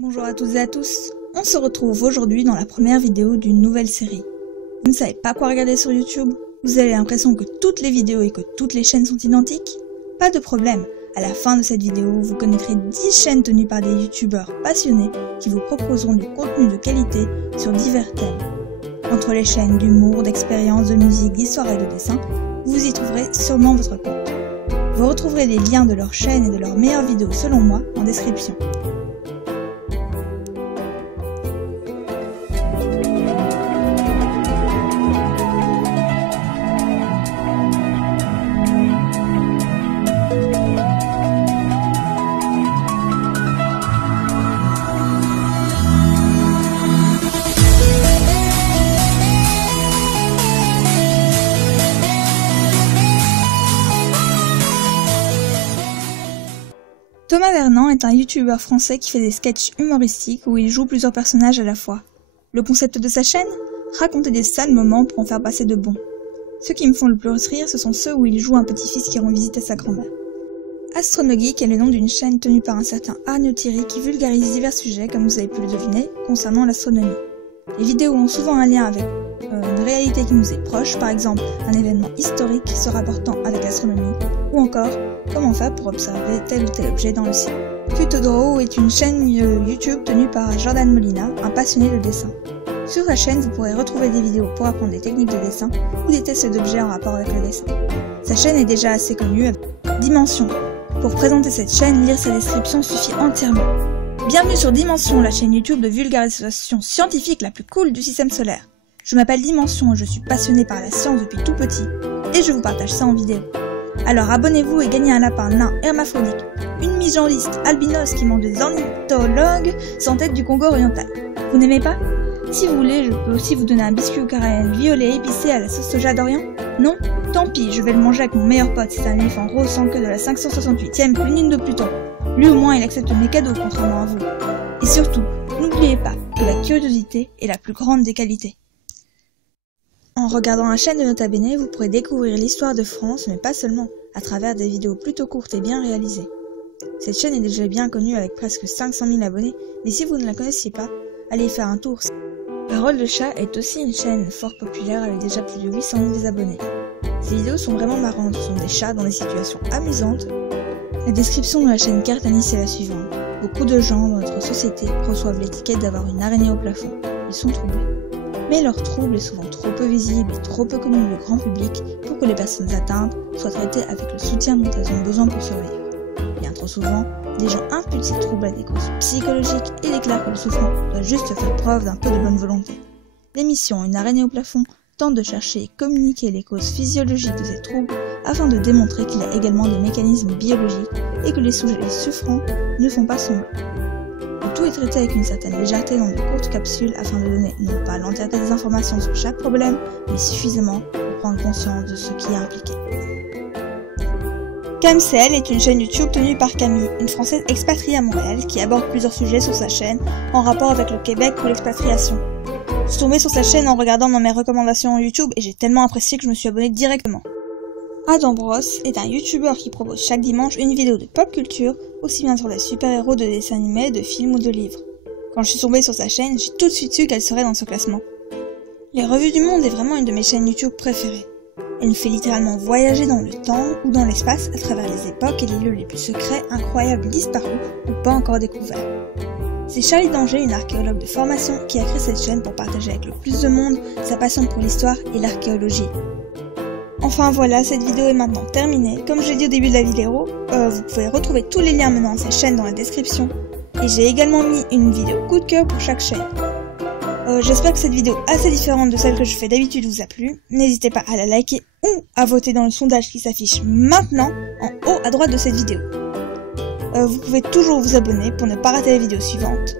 Bonjour à toutes et à tous, on se retrouve aujourd'hui dans la première vidéo d'une nouvelle série. Vous ne savez pas quoi regarder sur YouTube? Vous avez l'impression que toutes les vidéos et que toutes les chaînes sont identiques? Pas de problème, à la fin de cette vidéo, vous connaîtrez 10 chaînes tenues par des youtubeurs passionnés qui vous proposeront du contenu de qualité sur divers thèmes. Entre les chaînes d'humour, d'expérience, de musique, d'histoire et de dessin, vous y trouverez sûrement votre compte. Vous retrouverez les liens de leurs chaînes et de leurs meilleures vidéos selon moi en description. Thomas Vernant est un youtubeur français qui fait des sketchs humoristiques où il joue plusieurs personnages à la fois. Le concept de sa chaîne? Raconter des sales moments pour en faire passer de bons. Ceux qui me font le plus rire, ce sont ceux où il joue un petit-fils qui rend visite à sa grand-mère. Astronogeek est le nom d'une chaîne tenue par un certain Arnaud Thierry qui vulgarise divers sujets, comme vous avez pu le deviner, concernant l'astronomie. Les vidéos ont souvent un lien avec une réalité qui nous est proche, par exemple un événement historique se rapportant avec l'astronomie, ou encore comment faire pour observer tel ou tel objet dans le ciel. Tutodraw est une chaîne YouTube tenue par Jordan Molina, un passionné de dessin. Sur sa chaîne, vous pourrez retrouver des vidéos pour apprendre des techniques de dessin ou des tests d'objets en rapport avec le dessin. Sa chaîne est déjà assez connue avec Dimension. Pour présenter cette chaîne, lire sa description suffit entièrement. Bienvenue sur Dimension, la chaîne YouTube de vulgarisation scientifique la plus cool du système solaire. Je m'appelle Dimension et je suis passionné par la science depuis tout petit, et je vous partage ça en vidéo. Alors abonnez-vous et gagnez un lapin nain hermaphrodite, une mi-genriste albinos qui mange des ornithologues sans tête du Congo oriental. Vous n'aimez pas? Si vous voulez, je peux aussi vous donner un biscuit au caramel violet épicé à la sauce soja d'Orient? Non? Tant pis, je vais le manger avec mon meilleur pote, c'est un éléphant rose sans queue de la 568e lunine de Pluton. Lui au moins il accepte mes cadeaux contrairement à vous. Et surtout, n'oubliez pas que la curiosité est la plus grande des qualités. En regardant la chaîne de Nota Bene, vous pourrez découvrir l'histoire de France, mais pas seulement, à travers des vidéos plutôt courtes et bien réalisées. Cette chaîne est déjà bien connue avec presque 500 000 abonnés, mais si vous ne la connaissiez pas, allez y faire un tour. Parole de chat est aussi une chaîne fort populaire avec déjà plus de 800 000 abonnés. Ces vidéos sont vraiment marrantes, ce sont des chats dans des situations amusantes. La description de la chaîne Cartanis est la suivante. Beaucoup de gens dans notre société reçoivent l'étiquette d'avoir une araignée au plafond. Ils sont troublés. Mais leur trouble est souvent trop peu visible et trop peu connu du grand public pour que les personnes atteintes soient traitées avec le soutien dont elles ont besoin pour survivre. Bien trop souvent, des gens imputent ces troubles à des causes psychologiques et déclarent que le souffrant doit juste faire preuve d'un peu de bonne volonté. L'émission Une araignée au plafond tente de chercher et communiquer les causes physiologiques de ces troubles afin de démontrer qu'il y a également des mécanismes biologiques et que les sujets souffrants ne font pas semblant. Le tout est traité avec une certaine légèreté dans de courtes capsules afin de donner non pas l'entièreté des informations sur chaque problème, mais suffisamment pour prendre conscience de ce qui est impliqué. Camcel est une chaîne YouTube tenue par Camille, une Française expatriée à Montréal qui aborde plusieurs sujets sur sa chaîne en rapport avec le Québec ou l'expatriation. Je suis tombée sur sa chaîne en regardant dans mes recommandations YouTube et j'ai tellement apprécié que je me suis abonnée directement. Adam Bros est un youtubeur qui propose chaque dimanche une vidéo de pop culture, aussi bien sur les super-héros de dessins animés, de films ou de livres. Quand je suis tombée sur sa chaîne, j'ai tout de suite su qu'elle serait dans ce classement. Les Revues du Monde est vraiment une de mes chaînes YouTube préférées. Elle nous fait littéralement voyager dans le temps ou dans l'espace à travers les époques et les lieux les plus secrets, incroyables, disparus ou pas encore découverts. C'est Charlie Danger, une archéologue de formation, qui a créé cette chaîne pour partager avec le plus de monde sa passion pour l'histoire et l'archéologie. Enfin voilà, cette vidéo est maintenant terminée. Comme je l'ai dit au début de la vidéo, vous pouvez retrouver tous les liens menant à ces chaînes dans la description. Et j'ai également mis une vidéo coup de cœur pour chaque chaîne. J'espère que cette vidéo assez différente de celle que je fais d'habitude vous a plu. N'hésitez pas à la liker ou à voter dans le sondage qui s'affiche maintenant en haut à droite de cette vidéo. Vous pouvez toujours vous abonner pour ne pas rater les vidéos suivantes.